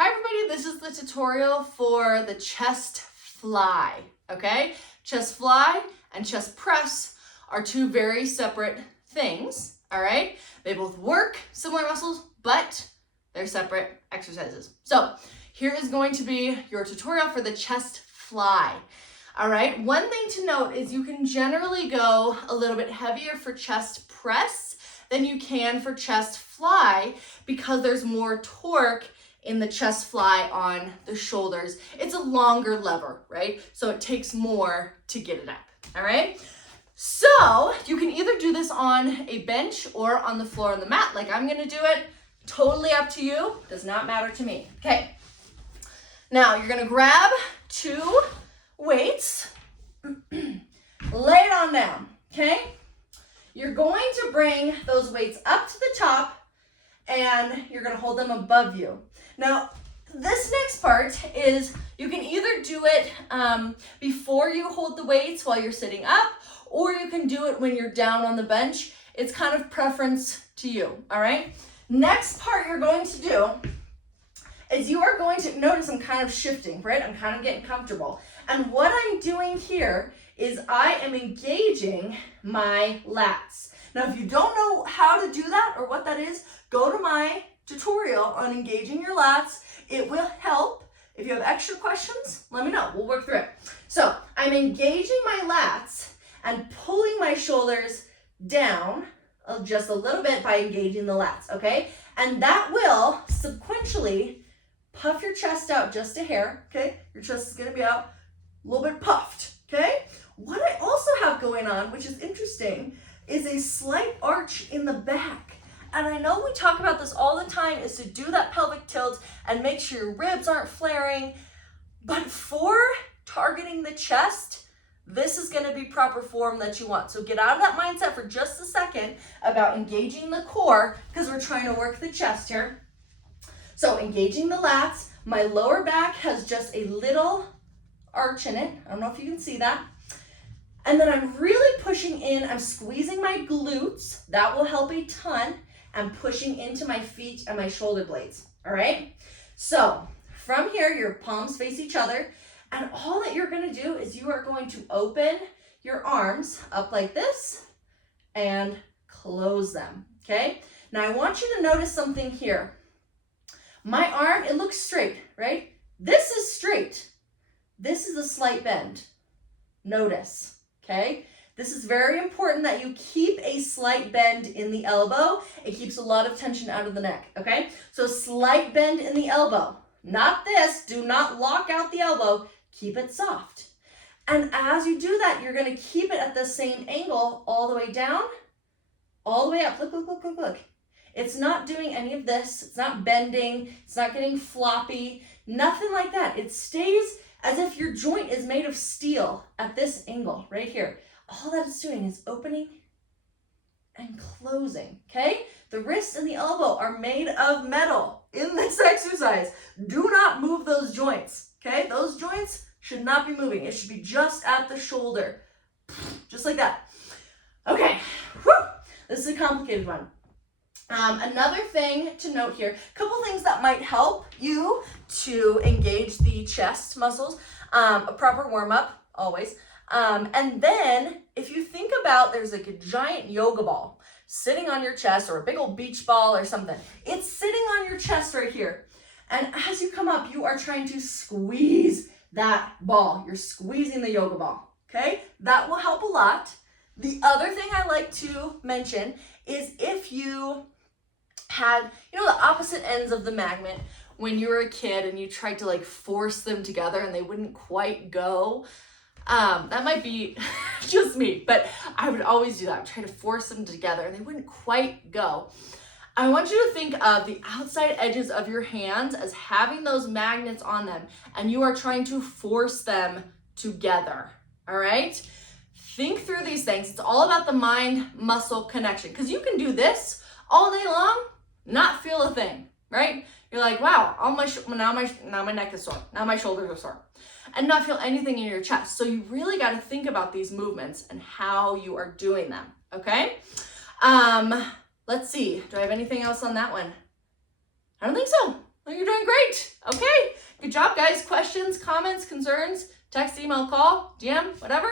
Hi everybody, this is the tutorial for the chest fly, okay? Chest fly and chest press are two very separate things, all right? They both work similar muscles, but they're separate exercises. So here is going to be your tutorial for the chest fly. All right, one thing to note is you can generally go a little bit heavier for chest press than you can for chest fly because there's more torque in the chest fly on the shoulders. It's a longer lever, right? So it takes more to get it up, all right? So you can either do this on a bench or on the floor on the mat like I'm gonna do it. Totally up to you, does not matter to me. Okay, now you're gonna grab two weights, lay it on down, okay? You're going to bring those weights up to the top and you're gonna hold them above you. Now, this next part is you can either do it before you hold the weights while you're sitting up, or you can do it when you're down on the bench. It's kind of preference to you, all right? Next part you're going to do is you are going to notice I'm kind of shifting, right? I'm kind of getting comfortable. And what I'm doing here is I am engaging my lats. Now, if you don't know how to do that or what that is, go to my tutorial on engaging your lats. It will help. If you have extra questions, let me know. We'll work through it. So I'm engaging my lats and pulling my shoulders down just a little bit by engaging the lats, okay? And that will sequentially puff your chest out just a hair, okay? Your chest is gonna be out a little bit puffed, okay? What I also have going on, which is interesting, is a slight arch in the back. And I know we talk about this all the time, is to do that pelvic tilt and make sure your ribs aren't flaring. But for targeting the chest, this is gonna be proper form that you want. So get out of that mindset for just a second about engaging the core because we're trying to work the chest here. So engaging the lats, my lower back has just a little arch in it. I don't know if you can see that. And then I'm really pushing in, I'm squeezing my glutes. That will help a ton. I'm pushing into my feet and my shoulder blades, all right? So from here, your palms face each other, and all that you're gonna do is you are going to open your arms up like this and close them, okay? Now I want you to notice something here. My arm, it looks straight, right? This is straight. This is a slight bend. Notice, okay? This is very important that you keep a slight bend in the elbow. It keeps a lot of tension out of the neck, okay? So slight bend in the elbow. Not this, do not lock out the elbow, keep it soft. And as you do that, you're gonna keep it at the same angle all the way down, all the way up. Look, look, look, look, look. It's not doing any of this. It's not bending. It's not getting floppy. Nothing like that. It stays as if your joint is made of steel at this angle right here. All that it's doing is opening and closing, okay? The wrist and the elbow are made of metal in this exercise. Do not move those joints, okay? Those joints should not be moving. It should be just at the shoulder, just like that. Okay, whew. This is a complicated one. Another thing to note here, a couple things that might help you to engage the chest muscles, a proper warm-up, always. And then if you think about, there's like a giant yoga ball sitting on your chest or a big old beach ball or something. It's sitting on your chest right here. And as you come up, you are trying to squeeze that ball. You're squeezing the yoga ball, okay? That will help a lot. The other thing I like to mention is if you had, you know, the opposite ends of the magnet when you were a kid and you tried to like force them together and they wouldn't quite go. That might be just me, but I would always do that. I would try to force them together and they wouldn't quite go. I want you to think of the outside edges of your hands as having those magnets on them and you are trying to force them together, all right? Think through these things. It's all about the mind-muscle connection because you can do this all day long, not feel a thing, right? You're like, wow, now my neck is sore. Now my shoulders are sore. And not feel anything in your chest. So you really got to think about these movements and how you are doing them, okay? Let's see. Do I have anything else on that one? I don't think so. you're doing great. Okay, good job, guys. Questions, comments, concerns, text, email, call, DM, whatever.